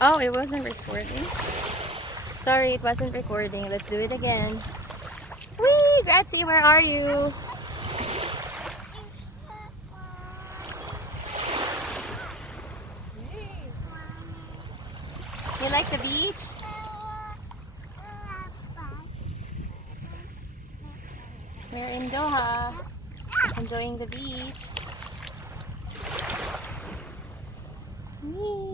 Oh, it wasn't recording. Sorry, it wasn't recording. Let's do it again. Whee! Grazie, where are you? You like the beach? We're in Doha, enjoying the beach. Whee!